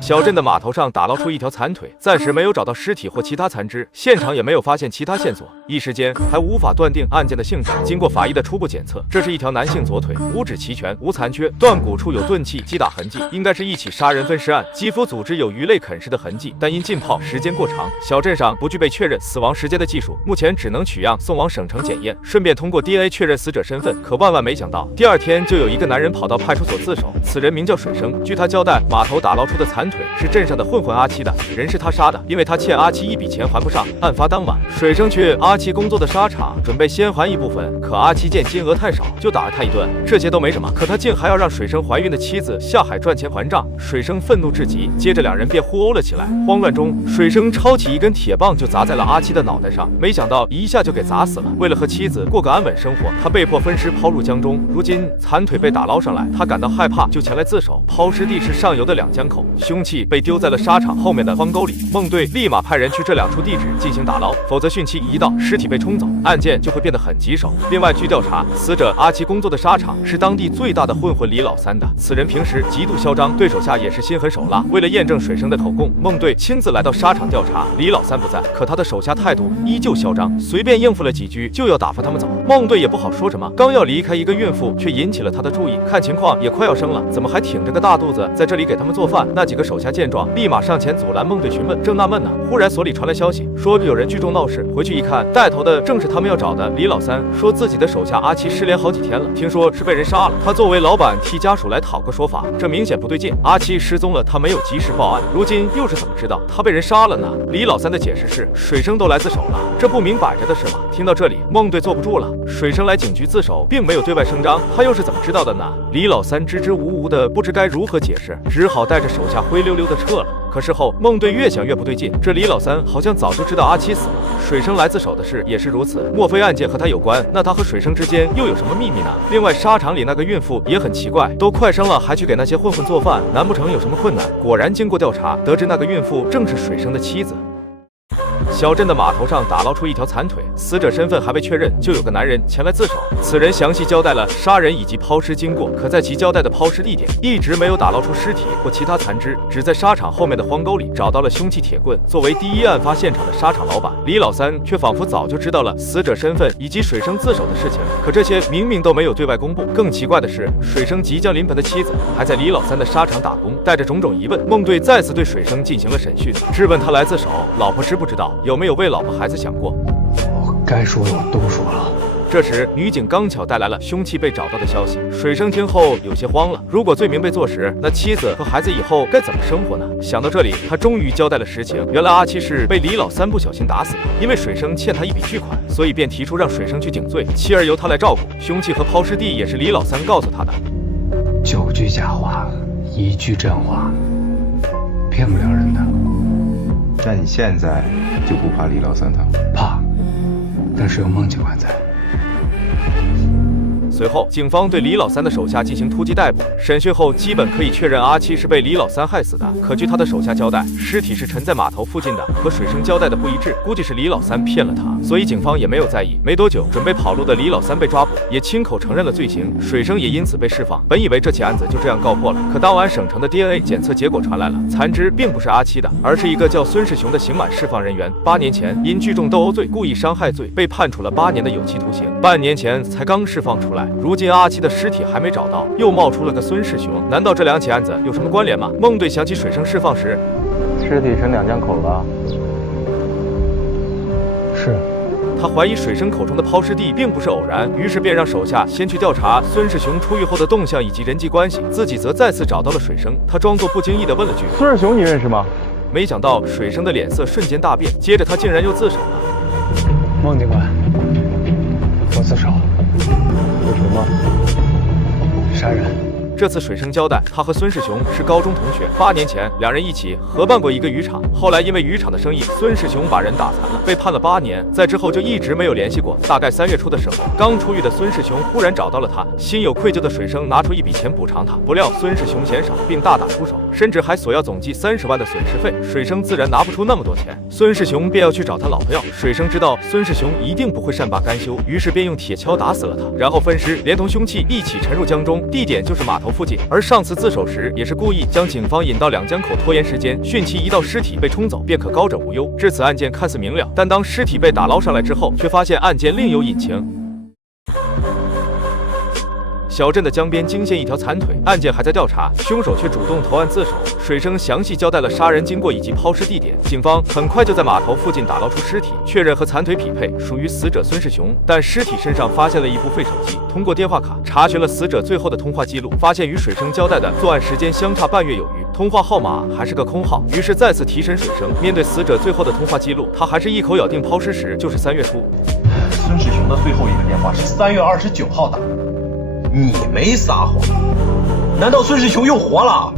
小镇的码头上打捞出一条残腿，暂时没有找到尸体或其他残肢，现场也没有发现其他线索，一时间还无法断定案件的性质。经过法医的初步检测，这是一条男性左腿，五指齐全，无残缺，断骨处有钝器击打痕迹，应该是一起杀人分尸案。肌肤组织有鱼类啃食的痕迹，但因浸泡时间过长，小镇上不具备确认死亡时间的技术，目前只能取样送往省城检验，顺便通过 DNA 确认死者身份。可万万没想到，第二天就有一个男人跑到派出所自首，此人名叫水生。据他交代，码头打捞出的残腿是镇上的混混阿七的，人是他杀的，因为他欠阿七一笔钱还不上。案发当晚，水生去阿七工作的沙场，准备先还一部分，可阿七见金额太少，就打了他一顿。这些都没什么，可他竟还要让水生怀孕的妻子下海赚钱还账。水生愤怒至极，接着两人便互殴了起来。慌乱中，水生抄起一根铁棒就砸在了阿七的脑袋上，没想到一下就给砸死了。为了和妻子过个安稳生活，他被迫分尸抛入江中。如今残腿被打捞上来，他感到害怕，就前来自首。抛尸地是上游的两江口，凶器被丢在了沙场后面的荒沟里。孟队立马派人去这两处地址进行打捞，否则汛期一到，尸体被冲走，案件就会变得很棘手。另外，据调查，死者阿七工作的沙场是当地最大的混混李老三的，此人平时极度嚣张，对手下也是心狠手辣。为了验证水生的口供，孟队亲自来到沙场调查。李老三不在，可他的手下态度依旧嚣张，随便应付了几句就要打发他们走。孟队也不好说什么，刚要离开一个孕妇，却引起了他的注意。看情况也快要生了，怎么还挺着个大肚子在这里给他们做饭？那几个手下见状，立马上前阻拦孟队询问。正纳闷呢，忽然所里传来消息，说有人聚众闹事。回去一看，带头的正是他们要找的李老三，说自己的手下阿七失联好几天了，听说是被人杀了。他作为老板替家属来讨个说法，这明显不对劲。阿七失踪了，他没有及时报案，如今又是怎么知道他被人杀了呢？李老三的解释是，水生都来自首了，这不明摆着的事吗？听到这里，孟队坐不住了。水生来警局自首，并没有对外声张，他又是怎么知道的呢？李老三支支吾吾的，不知该如何解释，只好带着手下灰溜溜的撤了。可事后，孟队越想越不对劲，这李老三好像早就知道阿七死了，水生来自首的事也是如此，莫非案件和他有关？那他和水生之间又有什么秘密呢？另外，沙场里那个孕妇也很奇怪，都快生了还去给那些混混做饭，难不成有什么困难？果然，经过调查，得知那个孕妇正是水生的妻子。小镇的码头上打捞出一条残腿，死者身份还未确认，就有个男人前来自首。此人详细交代了杀人以及抛尸经过，可在其交代的抛尸地点一直没有打捞出尸体或其他残肢，只在沙场后面的荒沟里找到了凶器铁棍。作为第一案发现场的沙场老板，李老三却仿佛早就知道了死者身份以及水生自首的事情，可这些明明都没有对外公布。更奇怪的是，水生即将临盆的妻子还在李老三的沙场打工。带着种种疑问，孟队再次对水生进行了审讯，质问他来自首，老婆知不知道？有没有为老婆孩子想过？我该说的我都说了。这时，女警刚巧带来了凶器被找到的消息。水生听后有些慌了，如果罪名被坐实，那妻子和孩子以后该怎么生活呢？想到这里，他终于交代了实情。原来阿七是被李老三不小心打死的，因为水生欠他一笔巨款，所以便提出让水生去顶罪，妻儿由他来照顾。凶器和抛尸地也是李老三告诉他的。9句假话，1句真话，骗不了人的。那你现在就不怕李老三他？怕，但是有孟警官在。随后，警方对李老三的手下进行突击逮捕。审讯后，基本可以确认阿七是被李老三害死的。可据他的手下交代，尸体是沉在码头附近的，和水生交代的不一致，估计是李老三骗了他，所以警方也没有在意。没多久，准备跑路的李老三被抓捕，也亲口承认了罪行，水生也因此被释放。本以为这起案子就这样告破了，可当晚省城的 DNA 检测结果传来了，残肢并不是阿七的，而是一个叫孙世雄的刑满释放人员。8年前因聚众斗殴罪、故意伤害罪被判处了8年的有期徒刑，半年前才刚释放出来。如今阿七的尸体还没找到，又冒出了个孙世雄，难道这两起案子有什么关联吗？孟队想起水生释放时，尸体沉两江口了。是。他怀疑水生口中的抛尸地并不是偶然，于是便让手下先去调查孙世雄出狱后的动向以及人际关系，自己则再次找到了水生。他装作不经意地问了句：“孙世雄你认识吗？”没想到水生的脸色瞬间大变，接着他竟然又自首了。孟警官，我自首。为什么？杀人。这次水生交代，他和孙世雄是高中同学，8年前两人一起合办过一个渔场，后来因为渔场的生意，孙世雄把人打残了，被判了8年，在之后就一直没有联系过。大概3月初的时候，刚出狱的孙世雄忽然找到了他，心有愧疚的水生拿出一笔钱补偿他，不料孙世雄嫌少，并大打出手，甚至还索要总计30万的损失费。水生自然拿不出那么多钱，孙世雄便要去找他老婆要。水生知道孙世雄一定不会善罢甘休，于是便用铁锹打死了他，然后分尸，连同凶器一起沉入江中，地点就是码头附近，而上次自首时也是故意将警方引到两江口拖延时间，汛期一到尸体被冲走便可高枕无忧。至此案件看似明了，但当尸体被打捞上来之后，却发现案件另有隐情。小镇的江边惊现一条残腿，案件还在调查，凶手却主动投案自首。水生详细交代了杀人经过以及抛尸地点，警方很快就在码头附近打捞出尸体，确认和残腿匹配，属于死者孙世雄。但尸体身上发现了一部废手机，通过电话卡查询了死者最后的通话记录，发现与水生交代的作案时间相差半月有余，通话号码还是个空号。于是再次提审水生，面对死者最后的通话记录，他还是一口咬定抛尸时就是3月初。孙世雄的最后一个电话是3月29号打。你没撒谎，难道孙世雄又活了？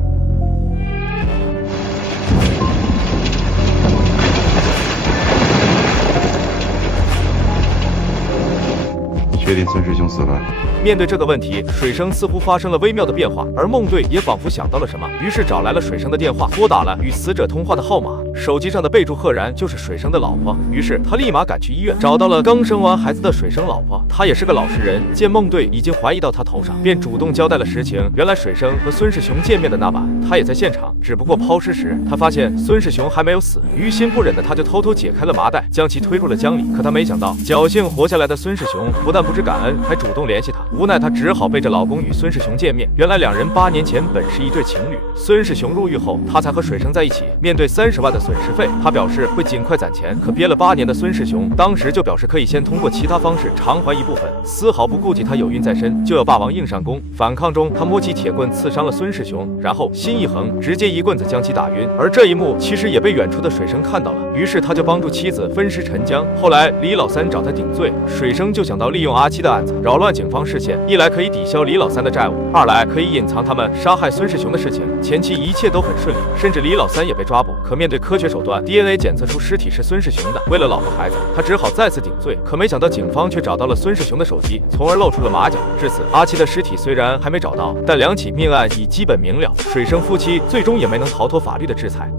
你确定孙世雄死了？面对这个问题，水生似乎发生了微妙的变化，而孟队也仿佛想到了什么，于是找来了水生的电话，拨打了与死者通话的号码。手机上的备注赫然就是水生的老婆，于是他立马赶去医院，找到了刚生完孩子的水生老婆。他也是个老实人，见孟队已经怀疑到他头上，便主动交代了实情。原来水生和孙世雄见面的那晚，他也在现场，只不过抛尸时，他发现孙世雄还没有死，于心不忍的他就偷偷解开了麻袋，将其推入了江里。可他没想到，侥幸活下来的孙世雄不但不知感恩，还主动联系他。无奈他只好背着老公与孙世雄见面。原来两人8年前本是一对情侣，孙世雄入狱后，他才和水生在一起。面对30万的损失费，他表示会尽快攒钱。可憋了8年的孙世雄当时就表示可以先通过其他方式偿还一部分，丝毫不顾及他有孕在身，就要霸王硬上弓。反抗中，他摸起铁棍刺伤了孙世雄，然后心一横，直接一棍子将其打晕。而这一幕其实也被远处的水生看到了，于是他就帮助妻子分尸沉江。后来李老三找他顶罪，水生就想到利用阿七的案子扰乱警方视线，一来可以抵消李老三的债务，二来可以隐藏他们杀害孙世雄的事情。前期一切都很顺利，甚至李老三也被抓捕。可面对科学手段 ，DNA 检测出尸体是孙世雄的。为了老婆孩子，他只好再次顶罪。可没想到警方却找到了孙世雄的手机，从而露出了马脚。至此，阿七的尸体虽然还没找到，但2起命案已基本明了。水生夫妻最终也没能逃脱法律的制裁。